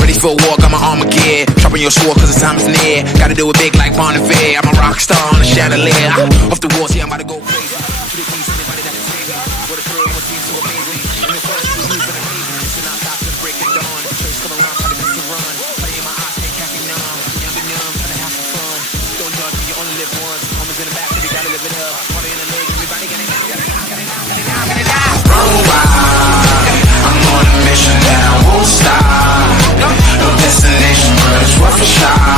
Ready for a walk, I'm an Armageddon. Sharpen your sword cause the time is near. Gotta do it big like Bon Iver. I'm a rock star on a chandelier. Off the walls, yeah, I'm about to go crazy. To the keys, anybody that can save me. What a thrill, what seems so amazing. And this first was new, but amazing. Just an outside to the break of dawn. Trace come around, try to miss the run. Playing my eyes, stay caffeine numb. Young and numb, trying to have some fun. Don't judge me, you only live once. Homies in the back, we gotta live it up. Party in the leg, everybody get it now. Run wild, I'm on a mission and I won't stop. No destination, but it's worth a shot.